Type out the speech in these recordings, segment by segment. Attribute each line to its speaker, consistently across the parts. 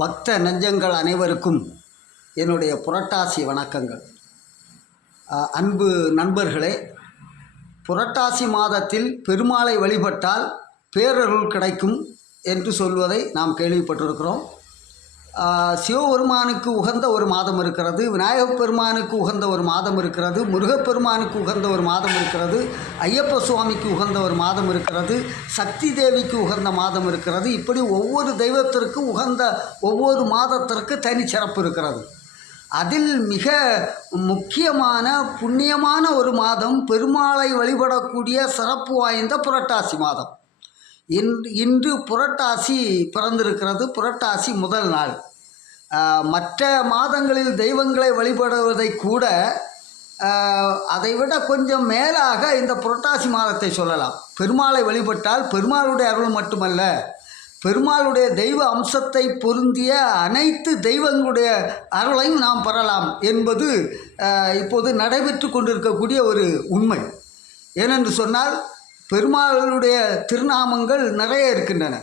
Speaker 1: பக்த நெஞ்சங்கள் அனைவருக்கும் என்னுடைய புரட்டாசி வணக்கங்கள். அன்பு நண்பர்களே புரட்டாசி மாதத்தில் பெருமாளை வழிபட்டால் பேரருள் கிடைக்கும் என்று சொல்வதை நாம் கேள்விப்பட்டிருக்கிறோம். சிவபெருமானுக்கு உகந்த ஒரு மாதம் இருக்கிறது விநாயகப் பெருமானுக்கு உகந்த ஒரு மாதம் இருக்கிறது முருகப்பெருமானுக்கு உகந்த ஒரு மாதம் இருக்கிறது ஐயப்ப சுவாமிக்கு உகந்த ஒரு மாதம் இருக்கிறது சக்தி தேவிக்கு உகந்த மாதம் இருக்கிறது. இப்படி ஒவ்வொரு தெய்வத்திற்கும் உகந்த ஒவ்வொரு மாதத்திற்கு தனிச்சிறப்பு இருக்கிறது. அதில் மிக முக்கியமான புண்ணியமான ஒரு மாதம் பெருமாளை வழிபடக்கூடிய சிறப்பு வாய்ந்த புரட்டாசி மாதம். இன்று இன்று புரட்டாசி பிறந்திருக்கிறது. புரட்டாசி முதல் நாள். மற்ற மாதங்களில் தெய்வங்களை வழிபடுவதை கூட அதைவிட கொஞ்சம் மேலாக இந்த புரட்டாசி மாதத்தை சொல்லலாம். பெருமாளை வழிபட்டால் பெருமாளுடைய அருள் மட்டுமல்ல பெருமாளுடைய தெய்வ அம்சத்தை பொருந்திய அனைத்து தெய்வங்களுடைய அருளையும் நாம் பெறலாம் என்பது இப்போது நடைபெற்று கொண்டிருக்கக்கூடிய ஒரு உண்மை. ஏனென்று சொன்னால் பெருமாளுடைய திருநாமங்கள் நிறைய இருக்கின்றன.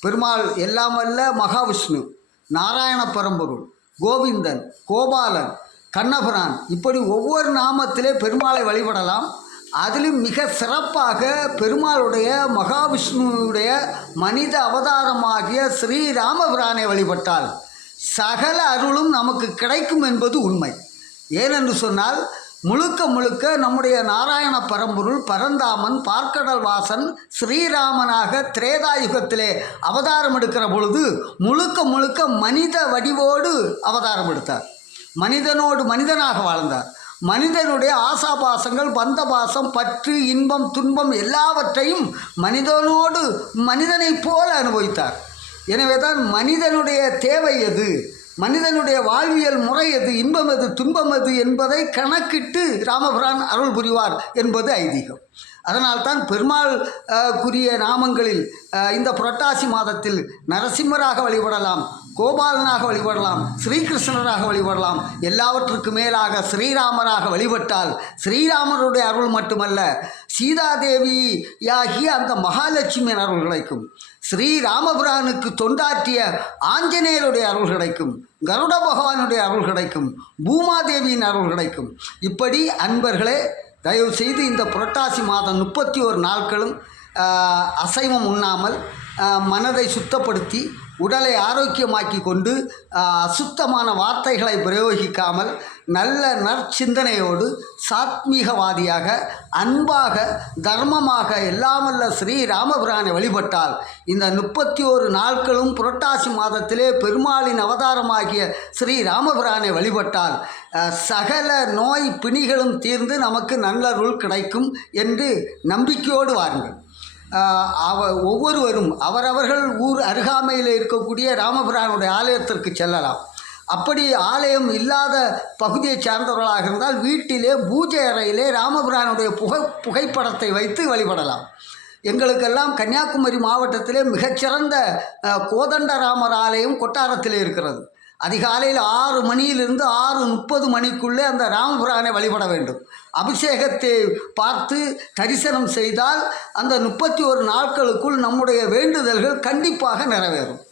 Speaker 1: பெருமாள் எல்லாம் வல்ல மகாவிஷ்ணு நாராயண பரம்பொருள் கோவிந்தன் கோபாலன் கண்ணபுரான் இப்படி ஒவ்வொரு நாமத்திலே பெருமாளை வழிபடலாம். அதிலும் மிக சிறப்பாக பெருமாளுடைய மகாவிஷ்ணுவுடைய மனித அவதாரமாகிய ஸ்ரீராமபிரானை வழிபட்டால் சகல அருளும் நமக்கு கிடைக்கும் என்பது உண்மை. ஏனென்று சொன்னால் முழுக்க முழுக்க நம்முடைய நாராயண பரம்பொருள் பரந்தாமன் பார்க்கடல் வாசன் ஸ்ரீராமனாக திரேதாயுகத்திலே அவதாரம் எடுக்கிற பொழுது முழுக்க முழுக்க மனித வடிவோடு அவதாரம் எடுத்தார். மனிதனோடு மனிதனாக வாழ்ந்தார். மனிதனுடைய ஆசாபாசங்கள் பந்தபாசம் பற்று இன்பம் துன்பம் எல்லாவற்றையும் மனிதனோடு மனிதனைப் போல அனுபவித்தார். எனவே தான் மனிதனுடைய தேவை எது? மனிதனுடைய வாழ்வியல் முறை எது இன்பம் எது துன்பம் எது என்பதை கணக்கிட்டு ராமபிரான் அருள் புரிவார் என்பது ஐதீகம். அதனால்தான் பெருமாள் குரிய நாமங்களில் இந்த புரட்டாசி மாதத்தில் நரசிம்மராக வழிபடலாம் கோபாலனாக வழிபடலாம் ஸ்ரீகிருஷ்ணராக வழிபடலாம். எல்லாவற்றுக்கு மேலாக ஸ்ரீராமராக வழிபட்டால் ஸ்ரீராமருடைய அருள் மட்டுமல்ல சீதாதேவியாகிய அந்த மகாலட்சுமியின் அருள் கிடைக்கும். ஸ்ரீராமபுரானுக்கு தொண்டாற்றிய ஆஞ்சநேயருடைய அருள் கிடைக்கும். கருட பகவானுடைய அருள் கிடைக்கும். பூமாதேவியின் அருள் கிடைக்கும். இப்படி அன்பர்களே தயவு செய்து இந்த புரட்டாசி மாதம் முப்பத்தி ஒரு நாட்களும் அசைவம் உண்ணாமல் மனதை சுத்தப்படுத்தி உடலை ஆரோக்கியமாக்கி கொண்டு அசுத்தமான வார்த்தைகளை பிரயோகிக்காமல் நல்ல நற்சிந்தனையோடு சாத்மீகவாதியாக அன்பாக தர்மமாக எல்லாமல்ல ஸ்ரீ ராமபிரானை வழிபட்டால் இந்த முப்பத்தி ஒரு நாட்களும் புரட்டாசி மாதத்திலே பெருமாளின் அவதாரமாகிய ஸ்ரீ ராமபிரானை வழிபட்டால் சகல நோய் பிணிகளும் தீர்ந்து நமக்கு நல்லருள் கிடைக்கும் என்று நம்பிக்கையோடு வாருங்கள். அவ ஒவ்வொருவரும் அவரவர்கள் ஊர் அருகாமையில் இருக்கக்கூடிய ராமபிரானுடைய ஆலயத்திற்கு செல்லலாம். அப்படி ஆலயம் இல்லாத பகுதியைச் சார்ந்தவர்களாக இருந்தால் வீட்டிலே பூஜை அறையிலே ராமபிரானுடைய புகை புகைப்படத்தை வைத்து வழிபடலாம். எங்களுக்கெல்லாம் கன்னியாகுமரி மாவட்டத்திலே மிகச்சிறந்த கோதண்டராமர் ஆலயம் கொட்டாரத்தில் இருக்கிறது. அதிகாலையில் ஆறு மணியிலிருந்து ஆறு முப்பது மணிக்குள்ளே அந்த ராமபுரானை வழிபட வேண்டும். அபிஷேகத்தை பார்த்து தரிசனம் செய்தால் அந்த முப்பத்தி ஒரு நாட்களுக்குள் நம்முடைய வேண்டுதல்கள் கண்டிப்பாக நிறைவேறும்.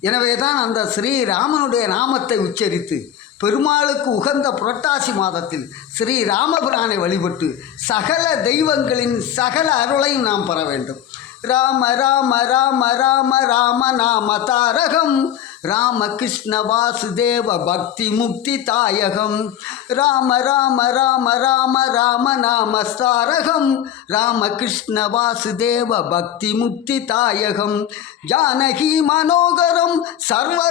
Speaker 1: எனவே தான் அந்த ஸ்ரீராமனுடைய நாமத்தை உச்சரித்து பெருமாளுக்கு உகந்த புரட்டாசி மாதத்தில் ஸ்ரீ ராமபிரானை வழிபட்டு சகல தெய்வங்களின் சகல அருளையும் நாம் பெற வேண்டும். ராம ராம ராம ராம ராம நாம தாரகம். ராமகிருஷ்ண வாசுதேவ பக்தி முக்தி தாயகம். ராம ராம ராம ராம ராம நாம ஸ்தாரகம். ராமகிருஷ்ண வாசுதேவ பக்தி முக்தி தாயகம். ஜானகி மனோகரம் சர்வ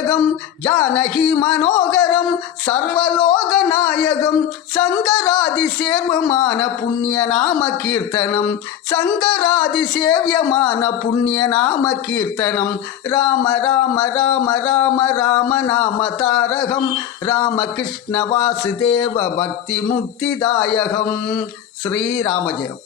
Speaker 1: நாயகம் ஜானகி மனோகரம் சர்வலோக நாயகம் சங்கராதி சேர்வமான புண்ணிய நாம கீர்த்தனம் சங்கராதி சேவியமான புண்ணிய நாம கீர்த்தனம் ராம ராம ராம ராம ராம நாம தாரகம் ராமகிருஷ்ண வாசுதேவ பக்தி முக்திதாயகம் ஸ்ரீராமஜெயம்